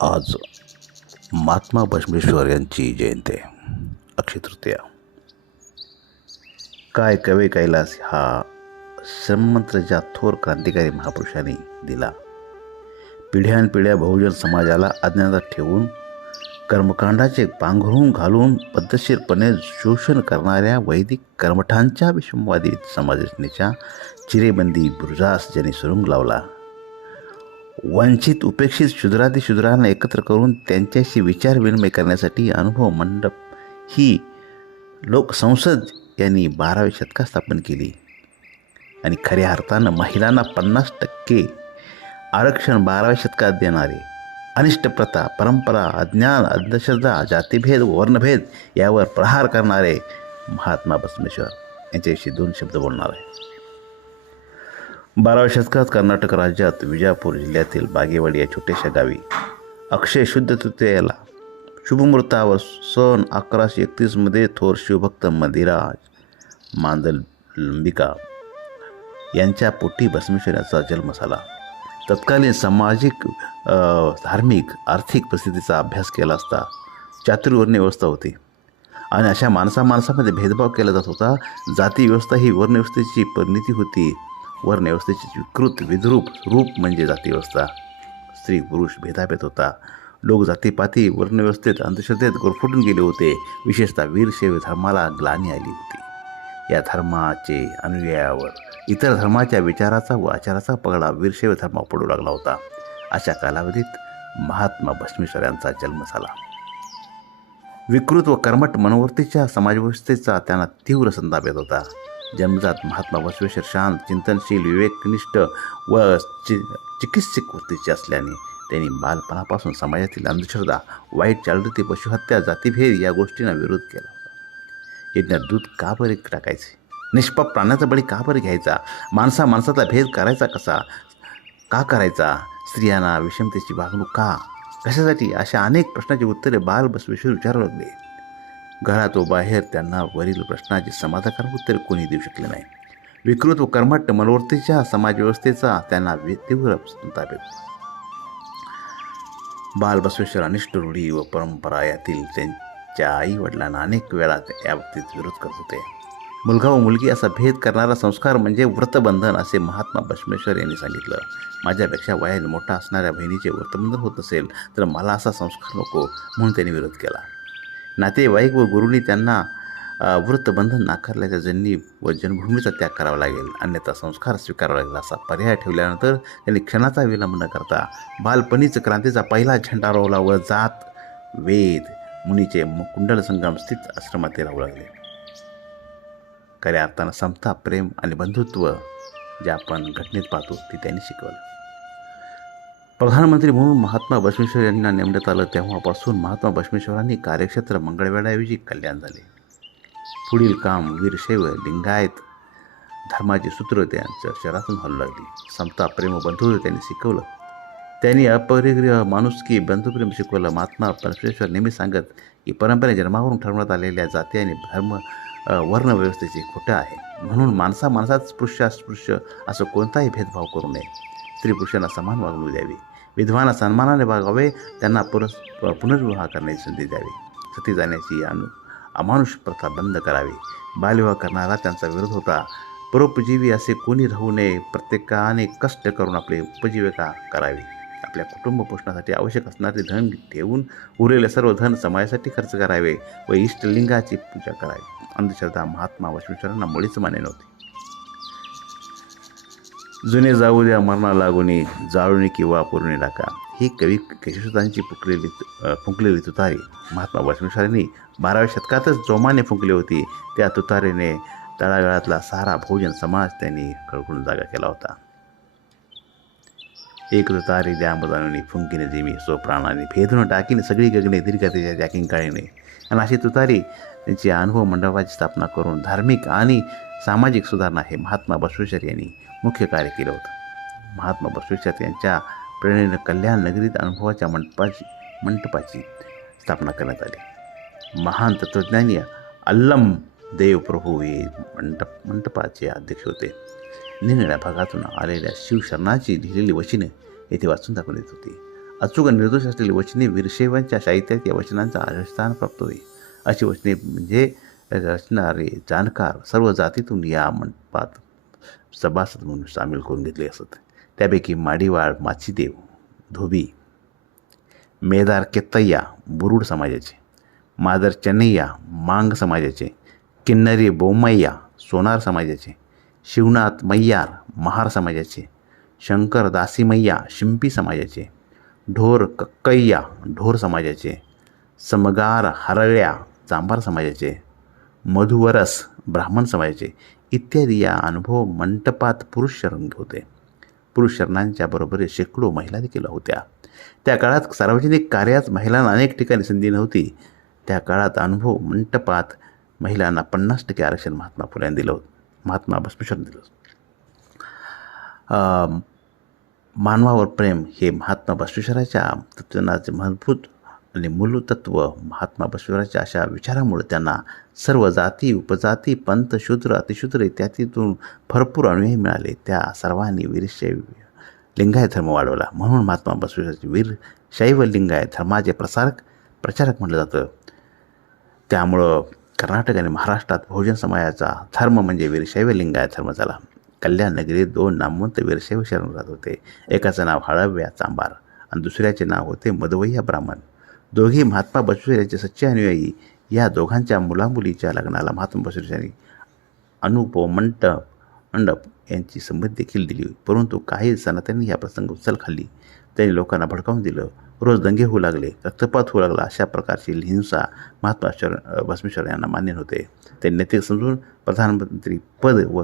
आज महात्मा बसवेश्वर यांची जयंती. आहे अक्षय तृतीया. काय कवे कैलास हा श्रममंत्र ज्या थोर क्रांतिकारी महापुरुषांनी दिला. पिढ्यानपिढ्या बहुजन समाजाला अज्ञानात ठेवून कर्मकांडाचे पांघरून घालून पद्धतशीरपणे शोषण करणाऱ्या वैदिक कर्मठांच्या विषमवादी समाजरचनेच्या चिरेबंदी बुरजास ज्यांनी सुरुंग लावला. वंचित उपेक्षित शूद्रादी शूद्रांना एकत्र करून त्यांच्याशी विचारविनिमय करण्यासाठी अनुभव मंडप ही लोकसंसद यांनी बाराव्या शतकात स्थापन केली. आणि खऱ्या अर्थानं महिलांना पन्नास टक्के आरक्षण बाराव्या शतकात देणारे अनिष्ट प्रथा परंपरा अज्ञान अंधश्रद्धा जातीभेद वर्णभेद यावर प्रहार करणारे महात्मा बसमेश्वर यांच्याविषयी दोन शब्द बोलणार आहे. बाराव्या शतकात कर्नाटक राज्यात विजापूर जिल्ह्यातील बागेवाडी या छोट्याशा गावी अक्षय शुद्ध तृतीयाला शुभमुहूर्तावर सन अकराशे एकतीसमध्ये थोर शिवभक्त मंदिराज मांदलंबिका यांच्या पोटी भस्मेश्वराचा जन्म झाला. तत्कालीन सामाजिक धार्मिक आर्थिक परिस्थितीचा अभ्यास केला असता चातुर्वर्णीय व्यवस्था होती. आणि अशा माणसा माणसामध्ये भेदभाव केला जात होता. जाती व्यवस्था ही वर्णव्यवस्थेची परिणिती होती. वर्णव्यवस्थेची विकृत विद्रूप रूप म्हणजे जातीव्यवस्था स्त्री पुरुष भेदाभेद होता. लोक जातीपाती वर्णव्यवस्थेत अंधश्रद्धेत गोरफुटून गेले होते. विशेषतः वीरशैव धर्माला ग्लानी आली होती. या धर्माचे अनुयायावर इतर धर्माच्या विचाराचा व आचाराचा पगडा वीरशैव धर्म पडू लागला होता. अशा कालावधीत महात्मा भस्मेश्वर यांचा जन्म झाला. विकृत व कर्मट मनोवृत्तीच्या समाजव्यवस्थेचा त्यांना तीव्र संताप येत होता. जन्मजात महात्मा बसवेश्वर शांत चिंतनशील विवेकनिष्ठ व चि चिकित्सक वृत्तीचे असल्याने त्यांनी बालपणापासून समाजातील अंधश्रद्धा वाईट चालवृत्ती पशुहत्या जातीभेद या गोष्टींना विरोध केला. यज्ञात दूध का बरे टाकायचे? निष्पाप प्राण्याचा बळी का बरे घ्यायचा? माणसा माणसाचा भेद करायचा कसा? का करायचा? स्त्रियांना विषमतेची वागणूक का? कशासाठी? अशा अनेक प्रश्नाची उत्तरे बाल बसवेश्वर विचारू लागले. घरात व बाहेर त्यांना वरील प्रश्नाचे समाधानकारक उत्तर कोणी देऊ शकले नाही. विकृत व कर्मट मनोवृत्तीच्या समाजव्यवस्थेचा त्यांना तीव्र संताप येतो बालबसवेश्वर अनिष्ट रूढी व परंपरा यातील त्यांच्या आई वडिलांना अनेक वेळा याबाबतीत या बाबतीत विरोध करत होते. मुलगा व मुलगी असा भेद करणारा संस्कार म्हणजे व्रतबंधन असे महात्मा बसवेश्वर यांनी सांगितलं. माझ्यापेक्षा वयाने मोठा असणाऱ्या बहिणीचे व्रतबंधन होत असेल तर मला असा संस्कार नको म्हणून त्यांनी विरोध केला. नातेवाईक व गुरुंनी त्यांना वृत्तबंधन नाकारल्याच्या जन्नी व जन्मभूमीचा त्याग करावा लागेल. अन्यथा संस्कार स्वीकारावा लागेल असा पर्याय ठेवल्यानंतर त्यांनी क्षणाचा विलंब न करता बालपणीच क्रांतीचा पहिला झेंडा रोवला व जात वेद मुनीचे मु- कुंडल संगम स्थित आश्रमात ते राहू लागले. खऱ्या अर्थानं समता प्रेम आणि बंधुत्व जे आपण घटनेत पाहतो ते त्यांनी शिकवलं. प्रधानमंत्री म्हणून महात्मा बसवेश्वर यांना नेमण्यात आलं तेव्हापासून महात्मा बसवेश्वरांनी कार्यक्षेत्र मंगळवेळाऐवजी कल्याण झाले. पुढील काम वीरशैव लिंगायत धर्माचे सूत्र त्यांच्या शहरातून हलू लागली. समता प्रेम बंधू बंधुत्व त्यांनी शिकवलं. त्यांनी अपरिग्रह माणुसकी बंधुप्रेम शिकवलं. महात्मा परमेश्वर नेहमी सांगत की परंपरे जन्मावरून ठरवण्यात आलेल्या जाती आणि धर्म वर्णव्यवस्थेची वर्ण व्यवस्थेचे खोटं आहे. म्हणून माणसा माणसात स्पृश्य असं कोणताही भेदभाव करू नये. स्त्री पुरुषांना समान वागणूक द्यावी. विधवांना सन्मानाने वागावे त्यांना पुरस पुनर्विवाह करण्याची संधी द्यावी. सती जाण्याची अनु अमानुष प्रथा बंद करावी. बालविवाह करणारा त्यांचा विरोध होता. परोपजीवी असे कोणी राहू नये प्रत्येकाने कष्ट करून आपली उपजीविका करावी. आपल्या कुटुंब पोषणासाठी आवश्यक असणारे धन ठेवून उरलेले सर्व धन समाजासाठी खर्च करावे व इष्टलिंगाची पूजा करावी. अंधश्रद्धा महात्मा बसवेश्वरांना मुळीच मान्य नव्हती. जुने जाऊ द्या मरणा लागुनी जाळुनी किंवा पुरणी टाका ही कवी केशवदांची फुकलेली फुंकलेली तुतारी महात्मा बसवेश्वरांनी बाराव्या शतकातच जोमाने फुंकली होती. त्या तुतारीने तळागाळातला सारा भोजन समाज त्यांनी खळखळून जागा केला होता. एक तुतारी द्या मदानुनी फुंकीने जिमी सो प्राणाने टाकीने सगळी गगने दीर्घतेच्या जॅकिंग काळीने आणि अशी तुतारी त्यांची अनुभव मंडपाची स्थापना करून धार्मिक आणि सामाजिक सुधारणा हे महात्मा बसवेश्वर यांनी मुख्य कार्य केलं होतं. महात्मा बसवेश्वर यांच्या प्रेरणेनं कल्याण नगरीत अनुभवाच्या मंडपाची मंडपाची स्थापना करण्यात आली. महान तत्त्वज्ञानी अल्लम देव प्रभू हे मंडप मंडपाचे अध्यक्ष होते. निरनिळ्या भागातून आलेल्या शिवशरणाची लिहिलेली वचने येथे वाचून दाखवली होती. अचूक आणि निर्दोष असलेली वचने वीरशैवांच्या साहित्यात या वचनांचा आश्रयस्थान प्राप्त होते अशी वचने म्हणजे रचणारे जाणकार सर्व जातीतून या मंडपात सभासद म्हणून सामील करून घेतले असत. त्यापैकी माडीवाळ माचीदेव धोबी मेदार केत्तय्या बुरुड समाजाचे मादर चेन्नैया मांग समाजाचे किन्नरी बोमय्या सोनार समाजाचे शिवनाथ मैयार महार समाजाचे शंकर दासीमय्या शिंपी समाजाचे ढोर कक्कय्या ढोर समाजाचे समगार हरळ्या चांभार समाजाचे मधुवरस ब्राह्मण समाजाचे इत्यादी या अनुभव मंटपात पुरुष शरण होते. पुरुष शरणांच्या बरोबरीत शेकडो महिला देखील होत्या. त्या काळात सार्वजनिक कार्यात महिलांना अनेक ठिकाणी संधी नव्हती. त्या काळात अनुभव मंटपात महिलांना पन्नास टक्के आरक्षण महात्मा फुल्यांनी दिलं होतं. महात्मा भस्मेश्वर दिलं मानवावर प्रेम हे महात्मा बसवेश्वराच्या तत्वज्ञानाचे मजबूत आणि मूलतत्व महात्मा बसवेश्वराच्या अशा विचारामुळे त्यांना सर्व जाती उपजाती पंथ शूद्र अतिशूद्र इत्यादीतून भरपूर अनुयायी मिळाले. त्या सर्वांनी वीरशैव लिंगायत धर्म वाढवला. म्हणून महात्मा बसवेश्वराचे वीर शैव लिंगायत धर्माचे प्रसारक प्रचारक म्हटलं जातं त्यामुळं कर्नाटक आणि महाराष्ट्रात बहुजन समाजाचा धर्म म्हणजे वीरशैव लिंगायत धर्म झाला कल्याण नगरीत दोन नामवंत वीरशैव शरण राहत होते. एकाचं नाव हळव्या चांबार आणि दुसऱ्याचे नाव होते मधवय्या ब्राह्मण. दोघे महात्मा बसवेश्वर यांचे सच्चे अनुयायी या दोघांच्या मुलामुलीच्या लग्नाला महात्मा बसवेश्वर यांनी अनुपव मंडप मंडप यांची संमती देखील दिली परंतु काही सनातनी या प्रसंग उचल खाल्ली त्यांनी लोकांना भडकावून दिलं. रोज दंगे होऊ लागले रक्तपात होऊ लागला अशा प्रकारची हिंसा महात्मा भस्मेश्वर यांना मान्य होते ते नेते समजून प्रधानमंत्री पद व